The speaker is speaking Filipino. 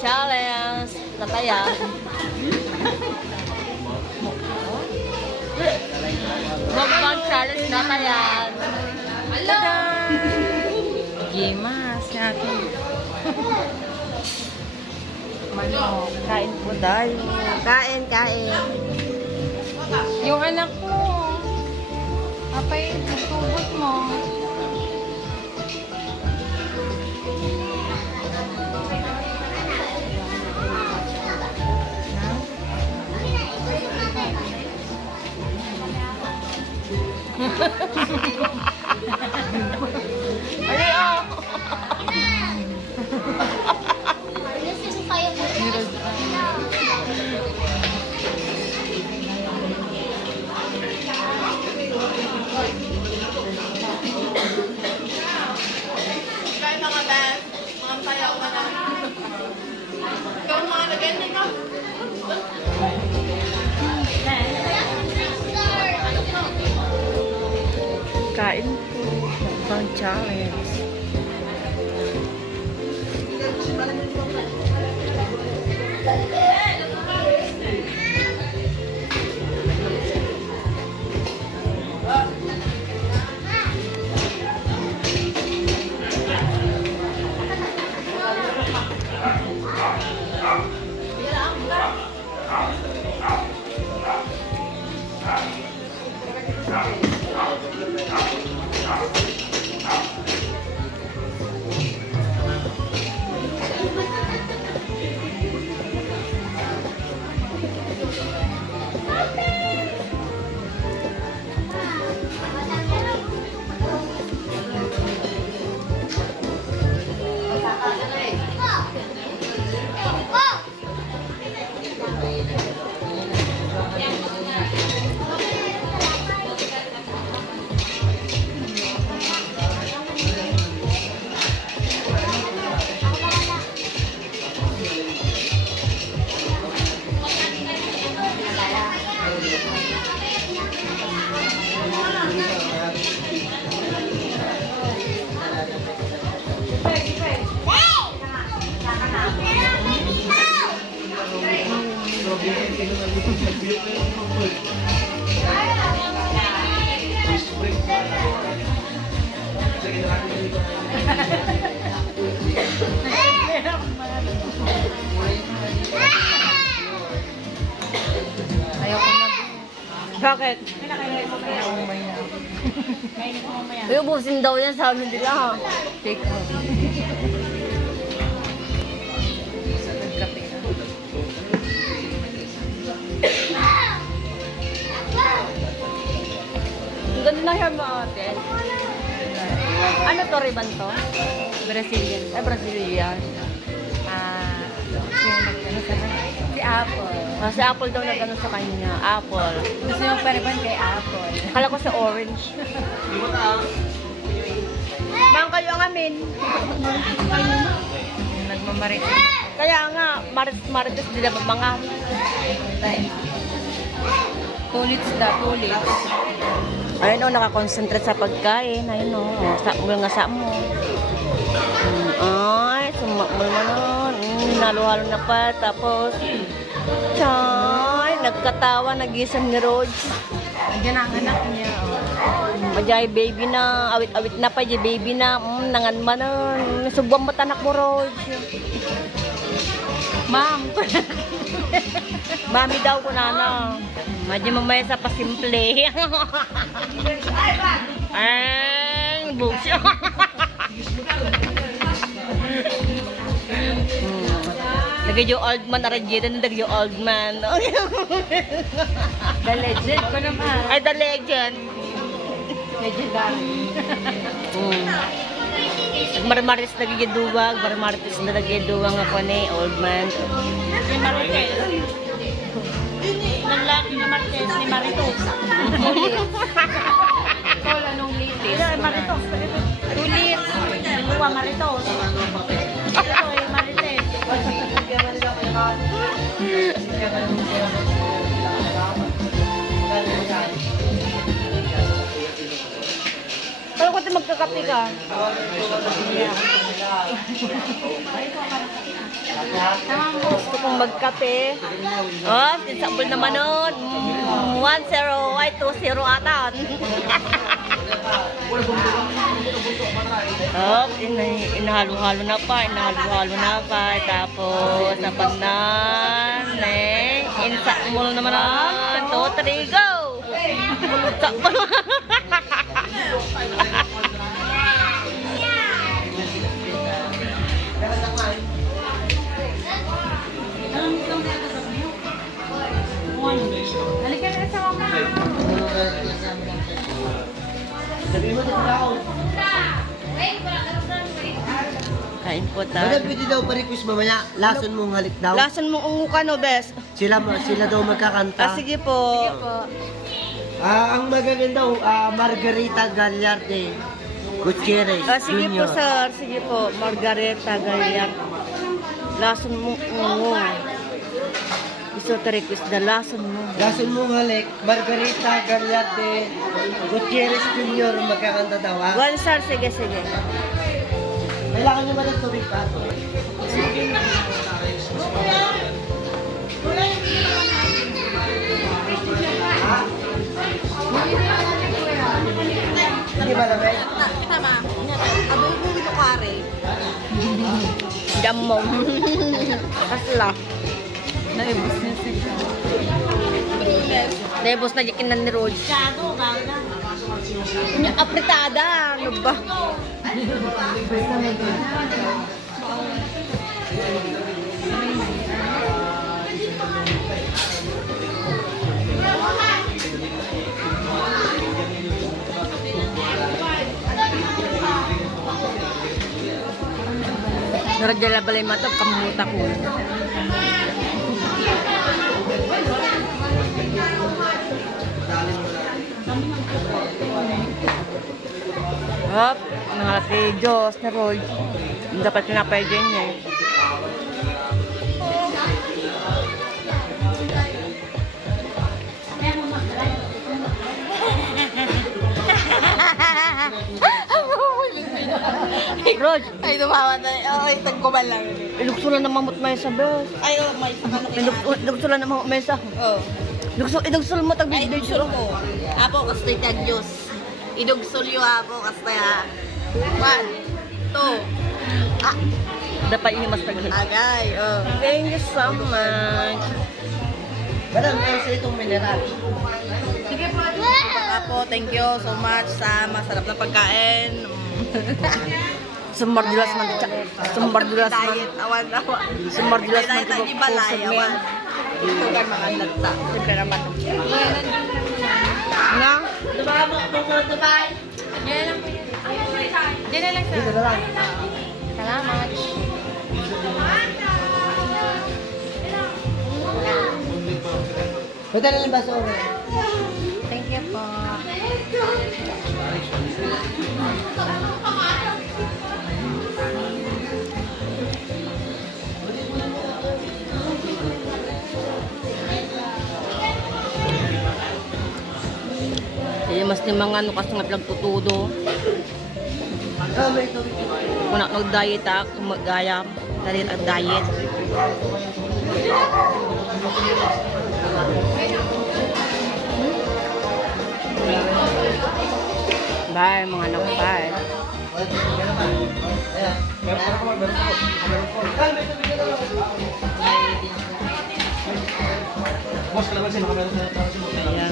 challenge. Natayan. Mukbang challenge natayan. Hello. Gimas natin. Manok. Kain po tayo. Kain, kain. Yung anak ko. Apay, tutubot mo. Ali, oh. Kaya mga best, mga payaw ka na. Ikaw ang mga lagyan nito. Kain po. Mukbang challenge. Ayoko na. Bakit? Uy, ubusin daw yan sa amin nila ha. Take home. Nagkape na. Ang ganda na hair mo ate. Ano to, ribbon to? Brazilian. Ay, Brazilian. Si Apple. Ah, si Apple daw nag-ano sa kanya. Apple. Gusto yung pariban kay Apple. Akala ko sa orange. Bang kayo ang amin. Nagmamarit. Kaya nga, marites nila mga. Tulits da, tulits. Ayun o, nakakonsentrate sa pagkain. Ayun o, sakmul nga sa mo. Ay, sumakmul mo nun. Naluhalo na pa. Tapos, chay, nagkatawa, nagising ni Rog. Andiyan ang anak niya. Majay baby na, awit-awit na pa, jay baby na. Nangan man nun. Subwang mata anak mo, Rog. Ma'am. Mami daw ko na na. Madya mamaya sa pasimple. Ay, bugsyo. Lagay yung old man, aragyan, lagay yung old man. The legend ko naman. Ay, the legend. Legendary. Marmaris nagigiduwag, marmaris na nagigiduwag ako ni old man. Si Marites. Lalaki na Marites ni Maritos. Tol, anong litis? Maritos. Tulit. Dalawa Maritos. Ito ay Marites. Pero kung magkakape ka. Gusto kong magkape. Oh, tinsabol naman nun. 1-0, ay 2-0 ata. Oh, inahalo-halo na pa. Tapos, napandan. Insakmol naman na. 2-3, go! Sakmol. Halika na sa mama. Kain po Madam, tayo. pwede daw pa-request mamaya. Lason mong halik daw. Lasan mo unguka no, bes. Sila daw magkakanta. Sige po. Ang magaganda, Margarita Gagliarde Gutierrez Sige po, Jr. sir. Sige po. Margareta Galyar. Lasan mo ungu. Gusto to request na lasan mo. Lason mong halik, Margarita Gagliarde Gutierrez Jr. magkakanta daw, ha? 1 star, sige. Kailangan nyo ba ng tubig pa? Ha? Hindi ba naman? Damo. Kasla. Naibos na siya. Naibos na yakin ni Roj. Apretada. Ano ba? Naradya balay mata, kamuta ko. Hop, nangalati Diyos na Roy. Dapat pinapay din niya. Rod, Ay, tumawa na. Ay, tagkuman lang. iluksulan na mamut may sa bes. Ay, oh, may isa ka na. Iluksulan na mamut may sa. Oh. Idugsul mo tag Ay, video. idugsul mo. Apo, kastay kag Diyos. Idugsul yung apo, kastay ha. 1, 2. Ah, Dapat ini mas tag. agay. Oh. Thank you so much. Madam, sa itong mineral. Apo, thank you so much sa masarap na pagkain. Sumbardulas man. Sumbardulas man. Diet, awan. Sumbardulas man. Diet, di balay, awan. Ito kan mga lata. Siyempre naman. Na? Diyan na lang sa. Dito na lang. Salamat. Pwede na lang ba sa oras? Thank you po. Kaya mas ni mga ano kasi nga pinagtutudo. May tubig. Kung nag-diet mag-gayam. Diet at diet. Bye mga anak, bye. Boss, kalaban sila. Ayan.